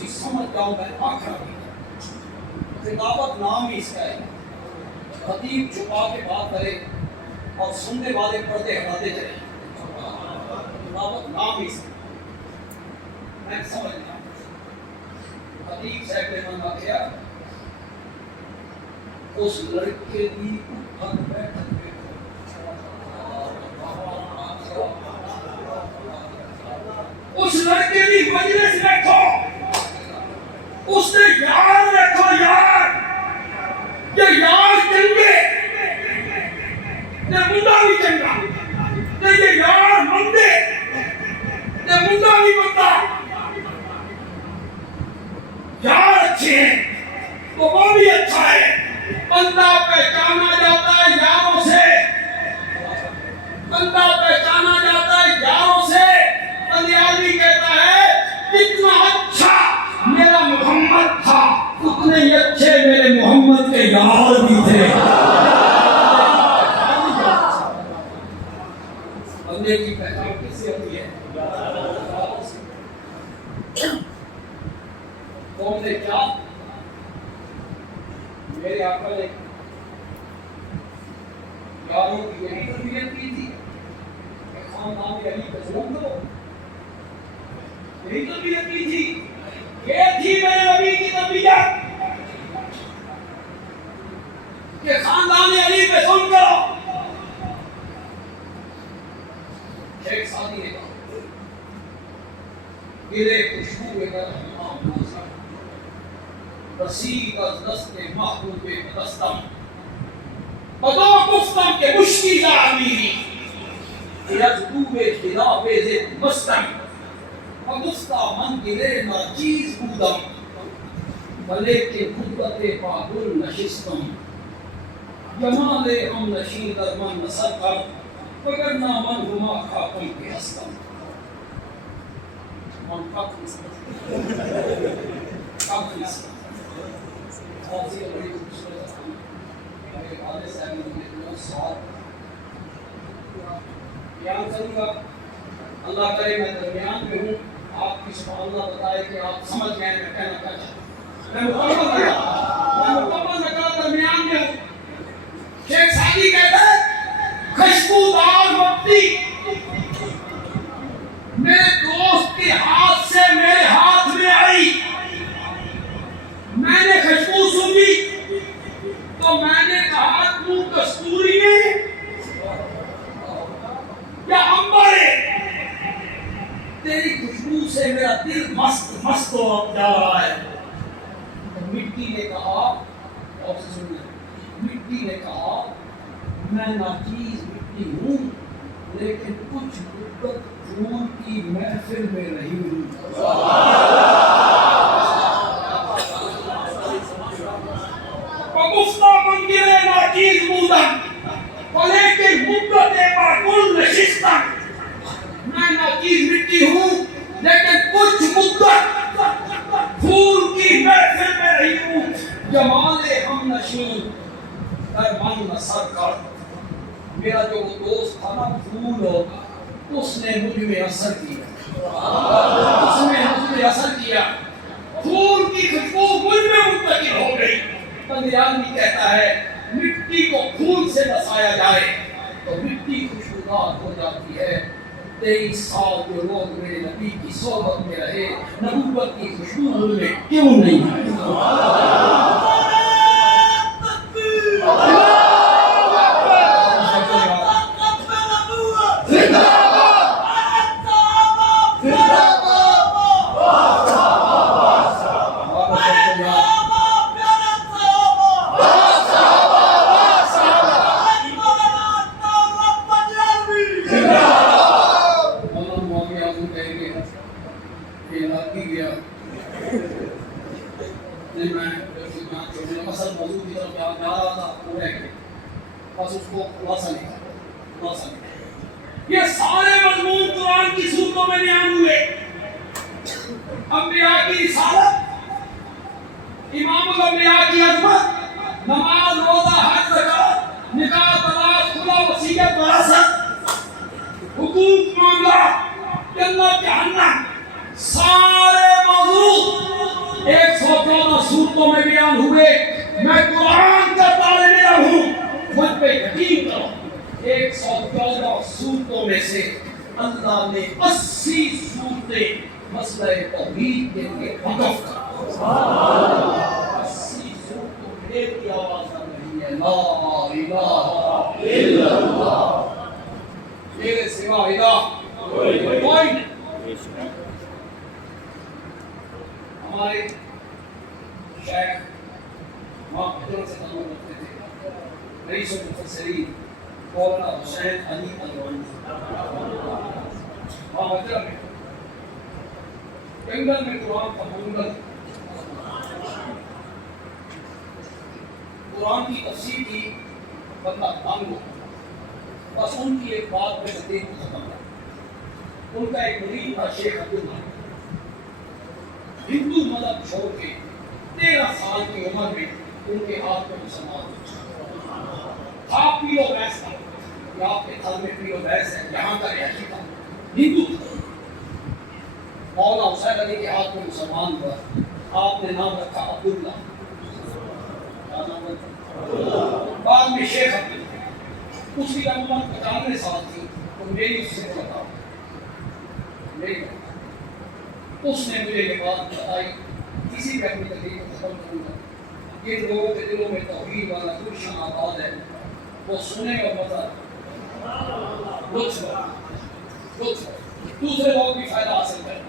سمجھ جاؤں میں آخر خطابت نام ہی اس کا ہے. خطیب چھپا کے بات کرے اور سننے والے پردے ہٹاتے چلے. خطابت نام ہی اس کا. میں سمجھنا حدیث ہے کہ من آخیا اس لڑکے کی اٹھک بیٹھک اس لڑکے کی مجلس دیکھو اس نے یار دیکھو یار یہ یار چنگے یہ منڈا بھی چنگا یہ یار مندے یہ منڈا بھی مندہ یار اچھے ہیں تو وہ بھی اچھا ہے بندہ پہچانا جاتا ہے یاروں سے بندہ پہچانا جاتا ہے یاروں سے بندیالوی کہتا ہے کتنا اچھا میرا محمد تھا اتنے ہی اچھے میرے محمد کے یار بھی تھے بندے کی پہچان کس سے ہوتی ہے قوم نے کیا میرے آقا نے یاروں کی یہی تربیت کی تھی کہ خاندان علی پہ ظلم دو یہی تربیت کی تھی یہ تھی میرے نبی کی تربیت کہ خاندان علی پہ ظلم کرو شیخ سعدی نے کہا گرے خوشبو اگر ہم رسید از دست محبوب پدستم بدا گفتم کہ مشکل امیری یزدوب خلاف زد مستم گفتا من گرے ناچیز بودم ولیکن خطبت پاگل نشستم جمال ہم نشین در من نصر کر وگرنہ من ہما خاکم کے ہستم من خاکم ہستم بیان کروں گا اللہ کرے میں درمیان میں ہوں آپ کی سبحان اللہ بتائے کہ آپ سمجھ گئے میں کہنا کیا چاہتا میں مکمل نکال درمیان میں ہوں شیخ سعدی کہتا ہے خوشبودار مٹی میرے دوست کے ہاتھ سے میرے ہاتھ میں آئی میں نے خوشبو سنی تو میں نے کہا تو کستوری ہے یا عنبر ہے تیری خوشبو سے میرا دل مست مست ہو جا رہا ہے تو مٹی نے کہا اور سننا مٹی نے کہا میں ناچیز مٹی ہوں لیکن کچھ مدت پھول کی محفل میں رہی ہوں گفتہ من گرے ناچیز بودم ولیکن مدت باقل نشستم میں ناچیز مٹی ہوں لیکن کچھ مدت پھول کی محفل میں رہی ہوں جمال ہم نشین در من نصر کر میرا جو وہ دوست تھا نا پھول ہوگا اس نے مجھ میں اثر کیا اس نے مجھ میں اثر کیا پھول کی خوشبو مجھ میں منتقل ہو گئی بندیالوی کہتا ہے مٹی کو پھول سے بسایا جائے تو مٹی خوشبودار ہو جاتی ہے 23 سال جو لوگ میرے نبی کی صحبت میں رہے نبوت کی خوشبو ان میں کیوں نہیں یہ سارے مضمون قرآن کی صورتوں میں بیان ہوئے انبیاء کی رسالت امام الانبیاء کی عظمت نماز روزہ حج زکات نکاح طلاق خلا وصیت وراثت حقوق معاملات جنت جہنم سارے موضوع 114 صورتوں میں بیان ہوئے میں قرآن کا طالب علم ہوں مجھ پہ یقین کرو 114 صورتوں میں سے اللہ نے 80 صورتیں مسئلہ توحید کے لیے وقف کرو. اسی سر کو ایک کی آواز آ رہی ہے لا الہ الا اللہ. میرے سوا الہ کوئی نہیں. ہمارے شیخ ماں حضرت سے تعلق رکھتے تھے رئیس المفسرین مولانا حسین علی الوانی ماں حضرت میں جنگل میں قرآن کا منگل قرآن کی تفسیر کی بندہ تنگ ہو. بس ان کی ایک بات میں دیکھ کو ختم کر. ان کا ایک مرید تھا شیخ عبداللہ, ہندو مذہب چھوڑ کے 13 سال کی عمر میں ان کے ہاتھ میں مسلمان ہو. آپ پی لو بیس تھا یا آپ کے گھر میں پی لو بیس ہے, یہاں کا رہائشی تھا, ہندو تھا. مولانا حسین علی کے ہاتھ میں مسلمان ہوا. آپ نے نام رکھا عبداللہ. کیا نام رکھا؟ بعد میں شیخ عبداللہ. اس کی عمر 95 سال تھی تو میری اس سے بتا اس نے مجھے یہ بات بتائی, کسی بھی اپنی تقریر کو ختم کروں گا. جن لوگوں کے دلوں میں توحید والا گلشن آباد ہے وہ سنے اور مزہ لطف دوسرے لوگ بھی فائدہ حاصل کریں.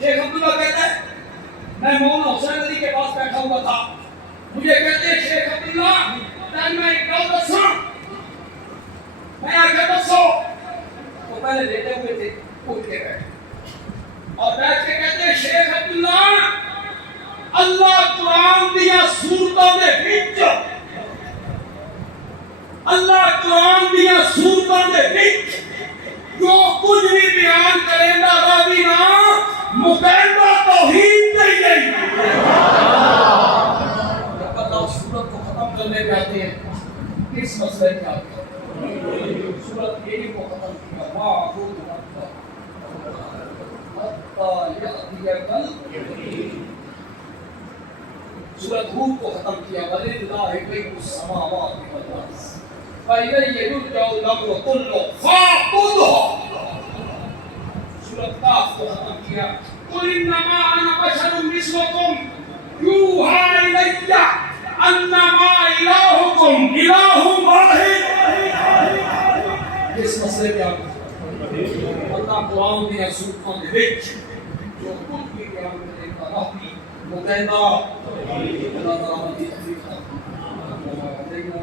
شیخ عبداللہ کہتا ہے میں مولانا حسین علی کے پاس بیٹھا ہوا تھا. مجھے کہتے ہیں شیخ عبداللہ میں ایک گل دساں. میں آگے دسو تو پہلے لیٹے ہوئے تھے, اٹھ کے بیٹھے اور بیٹھ کے کہتے ہیں شیخ عبداللہ اللہ قرآن دیا سورتوں دے وچ اللہ قرآن دیا سورتوں دے وچ جو کچھ بھی بیان کرے گا راوی نا مقیدہ توحید نہیں ہے. جب اللہ سورت کو ختم کرنے پہ آتے ہیں کس مسئلے کے آتے ہیں سورت یہی کو ختم کیا معبود سورت ہود کو ختم کیا وَلِلَّهِ غَيْبُ السَّمَاوَاتِ وَالْأَرْضِ فَإِلَيْهِ يُرْجَعُ الْأَمْرُ كُلُّهُ فَاعْبُدْهُ. سورت کاف کو ختم کیا قُلْ إِنَّمَا أَنَا بَشَرٌ مِثْلُكُمْ يُوحَىٰ إِلَيَّ أَنَّمَا إِلَٰهُكُمْ إِلَٰهٌ وَاحِدٌ. اس مسئلے کیا اللہ قرآن دیا سورتوں دے وچ جو کچھ بھی بیان کرے گا راہی مقیدہ اللہ تعالیٰ کی توفیق عطا فرمائے.